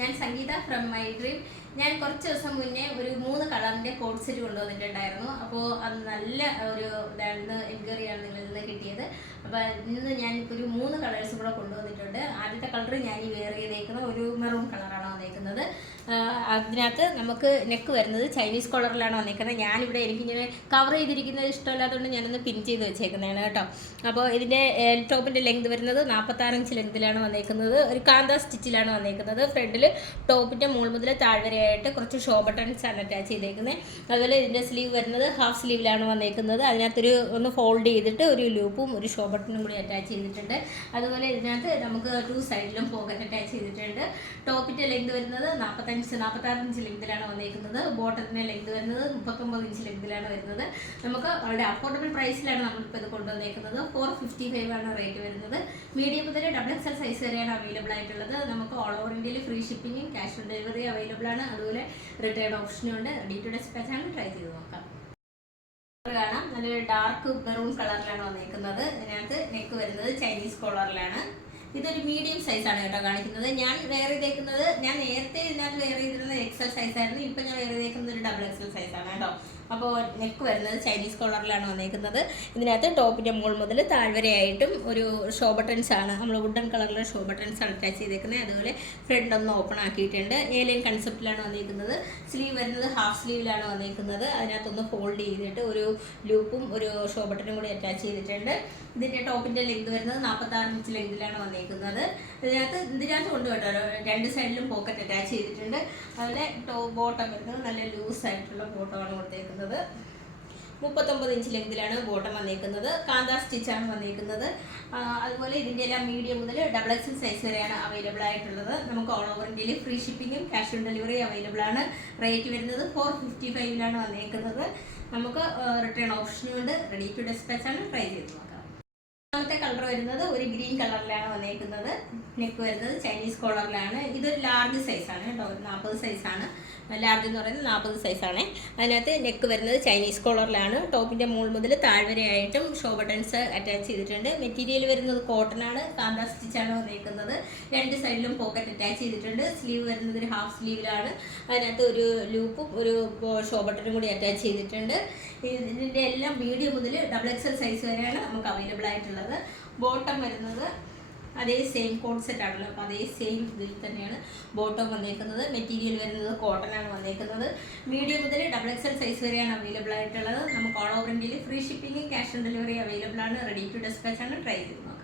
ഞാൻ സംഗീത from my dream. ഞാൻ കുറച്ച് ദിവസം മുന്നേ ഒരു 3 കളറിൻ്റെ കോഡ് സെറ്റ് കൊണ്ടുവന്നിട്ടുണ്ടായിരുന്നു. അപ്പോൾ അത് നല്ല ഒരു ഇതാണ്, എൻക്വയറിയാണ് നിങ്ങളിൽ നിന്ന് കിട്ടിയത്. അപ്പോൾ ഇന്ന് ഞാൻ ഒരു 3 കളേഴ്സ് കൂടെ കൊണ്ടുവന്നിട്ടുണ്ട്. ആദ്യത്തെ കളർ ഞാൻ ഈ വെയർ ചെയ്തേക്കുന്ന ഒരു മെറൂൺ കളറാണ് വന്നേക്കുന്നത്. അതിനകത്ത് നമുക്ക് നെക്ക് വരുന്നത് ചൈനീസ് കോളറിലാണ് വന്നേക്കുന്നത്. ഞാനിവിടെ എനിക്കിങ്ങനെ കവർ ചെയ്തിരിക്കുന്നത് ഇഷ്ടമല്ലാത്തതുകൊണ്ട് ഞാനൊന്ന് പിൻ ചെയ്ത് വെച്ചേക്കുന്നതാണ് കേട്ടോ. അപ്പോൾ ഇതിൻ്റെ ടോപ്പിൻ്റെ ലെങ്ത് വരുന്നത് 46 ഇഞ്ച് ലെങ്തിലാണ് വന്നേക്കുന്നത്. ഒരു കാന്ത സ്റ്റിച്ചിലാണ് വന്നേക്കുന്നത്. ഫ്രണ്ടിൽ ടോപ്പിൻ്റെ മുകൾ മുതൽ താഴ്വരയായിട്ട് കുറച്ച് ഷോ ബട്ടൺസ് ആണ് അറ്റാച്ച് ചെയ്തേക്കുന്നത്. അതുപോലെ ഇതിൻ്റെ സ്ലീവ് വരുന്നത് ഹാഫ് സ്ലീവിലാണ് വന്നേക്കുന്നത്. അതിനകത്തൊരു ഒന്ന് ഫോൾഡ് ചെയ്തിട്ട് ഒരു ലൂപ്പും ഒരു ഷോ ബട്ടണും കൂടി അറ്റാച്ച് ചെയ്തിട്ടുണ്ട്. അതുപോലെ ഇതിനകത്ത് നമുക്ക് 2 സൈഡിലും പോക്കറ്റ് അറ്റാച്ച് ചെയ്തിട്ടുണ്ട്. ടോപ്പിൻ്റെ ലെങ്ത് വരുന്നത് 46 ഇഞ്ച് ലെങ്തിലാണ് വന്നേക്കുന്നത്. ബോട്ടത്തിൻ്റെ ലെങ്ത് വരുന്നത് 39 ഇഞ്ച് ലെങ്തിലാണ് വരുന്നത്. നമുക്ക് വളരെ അഫോർഡബിൾ പ്രൈസിലാണ് നമ്മളിപ്പോൾ ഇത് കൊണ്ടുവന്നേക്കുന്നത്. 455 ആണ് റേറ്റ് വരുന്നത്. മീഡിയം മുതൽ XXL സൈസ് വരെയാണ് അവൈലബിൾ ആയിട്ടുള്ളത്. നമുക്ക് ഓൾ ഓവർ ഇന്ത്യയിൽ ഫ്രീ ഷിപ്പിങ്ങും ക്യാഷ് ഓൺ ഡെലിവറി അവൈലബിൾ ആണ്. അതുപോലെ റിട്ടേൺ ഓപ്ഷനും ഉണ്ട്. റെഡി ടു ഡിസ്പാച്ച് ആണ്. ട്രൈ ചെയ്ത് നോക്കാം. കാണാം, നല്ലൊരു ഡാർക്ക് മെറൂൺ കളറിലാണ് വന്നേക്കുന്നത്. ഇതിനകത്ത് നെക്ക് വരുന്നത് ചൈനീസ് കോളറിലാണ്. ഇതൊരു മീഡിയം സൈസാണ് കേട്ടോ കാണിക്കുന്നത്. ഞാൻ വെയർ ചെയ്തേക്കുന്നത്, ഞാൻ നേരത്തെ ഇതിനകത്ത് വെയർ ചെയ്തിരുന്നത് XL സൈസായിരുന്നു. ഇപ്പം ഞാൻ വെയർ ചെയ്തേക്കുന്നത് ഒരു XXL സൈസാണ് കേട്ടോ. അപ്പോൾ നെക്ക് വരുന്നത് ചൈനീസ് കോളറിലാണ് വന്നേക്കുന്നത്. ഇതിനകത്ത് ടോപ്പിൻ്റെ മുകൾ മുതൽ താഴ്വരയായിട്ടും ഒരു ഷോ ബട്ടൺസ് ആണ്, നമ്മൾ വുഡൻ കളറിലെ ഷോ ബട്ടൺസ് ആണ് അറ്റാച്ച് ചെയ്തേക്കുന്നത്. അതുപോലെ ഫ്രണ്ട് ഒന്ന് ഓപ്പൺ ആക്കിയിട്ടുണ്ട്. ഏലിയൻ കൺസെപ്റ്റിലാണ് വന്നേക്കുന്നത്. സ്ലീവ് വരുന്നത് ഹാഫ് സ്ലീവിലാണ് വന്നേക്കുന്നത്. അതിനകത്തൊന്ന് ഫോൾഡ് ചെയ്തിട്ട് ഒരു ലൂപ്പും ഒരു ഷോ ബട്ടണും കൂടി അറ്റാച്ച് ചെയ്തിട്ടുണ്ട്. ഇതിൻ്റെ ടോപ്പിൻ്റെ ലെങ്ത് വരുന്നത് 46 ഇഞ്ച് ലെങ്തിലാണ് വന്നേക്കുന്നത്. ഇതിനകത്ത് കൊണ്ട് കേട്ടോ 2 സൈഡിലും പോക്കറ്റ് അറ്റാച്ച് ചെയ്തിട്ടുണ്ട്. അതുപോലെ ബോട്ടം വരുന്നത് നല്ല ലൂസ് ആയിട്ടുള്ള ബോട്ടമാണ് കൊടുത്തേക്കുന്നത്. 39 ഇഞ്ച് ലെങ്തിലാണ് ബോട്ടം വന്നേക്കുന്നത്. കാന്ത സ്റ്റിച്ചാണ് വന്നേക്കുന്നത്. അതുപോലെ ഇതിൻ്റെ എല്ലാം മീഡിയം മുതൽ XXL സൈസ് വരെയാണ് അവൈലബിൾ ആയിട്ടുള്ളത്. നമുക്ക് ഓൾ ഓവർ ഇന്ത്യയിൽ ഫ്രീ ഷിപ്പിങ്ങും ക്യാഷ് ഓൺ ഡെലിവറി അവൈലബിൾ ആണ്. റേറ്റ് വരുന്നത് 455 വന്നേക്കുന്നത്. നമുക്ക് റിട്ടേൺ ഓപ്ഷനും ഉണ്ട്. റെഡി ടു ഡിസ്പാച്ച് ആണ്. ട്രൈ ചെയ്ത് നോക്കാം. രണ്ടാമത്തെ കളർ വരുന്നത് ഒരു ഗ്രീൻ കളറിലാണ് വന്നേക്കുന്നത്. നെക്ക് വരുന്നത് ചൈനീസ് കോളറിലാണ്. ഇതൊരു ലാർജ് സൈസാണ് കേട്ടോ. 40 സൈസാണ്. ലാർജ് എന്ന് പറയുന്നത് 40 സൈസാണ്. അതിനകത്ത് നെക്ക് വരുന്നത് ചൈനീസ് കോളറിലാണ്. ടോപ്പിൻ്റെ മുകൾ മുതൽ താഴ്വരയായിട്ടും ഷോ ബട്ടൺസ് അറ്റാച്ച് ചെയ്തിട്ടുണ്ട്. മെറ്റീരിയൽ വരുന്നത് കോട്ടൺ ആണ്. കാന്ത സ്റ്റിച്ചാണ് വന്നേക്കുന്നത്. 2 സൈഡിലും പോക്കറ്റ് അറ്റാച്ച് ചെയ്തിട്ടുണ്ട്. സ്ലീവ് വരുന്നത് ഒരു ഹാഫ് സ്ലീവിലാണ്. അതിനകത്ത് ഒരു ലൂപ്പും ഒരു ഷോ ബട്ടണും കൂടി അറ്റാച്ച് ചെയ്തിട്ടുണ്ട്. ഇതിൻ്റെ എല്ലാം മീഡിയം മുതൽ XXL സൈസ് വരെയാണ് നമുക്ക് അവൈലബിൾ ആയിട്ടുള്ളത്. ബോട്ടം വരുന്നത് അതേ സെയിം കോഡ് സെറ്റ് ആണല്ലോ, അപ്പോൾ അതേ സെയിം ഇതിൽ തന്നെയാണ് ബോട്ടം വന്നേക്കുന്നത്. മെറ്റീരിയൽ വരുന്നത് കോട്ടൺ ആണ് വന്നേക്കുന്നത്. മീഡിയം മുതൽ XXL സൈസ് വരെയാണ് അവൈലബിൾ ആയിട്ടുള്ളത്. നമുക്ക് ഓൾ ഓവർ ഇന്ത്യയിൽ free shipping cash on delivery available ആണ്. റെഡി ടു ഡിസ്പാച്ച് ആണ്. ട്രൈ ചെയ്യുന്നത്.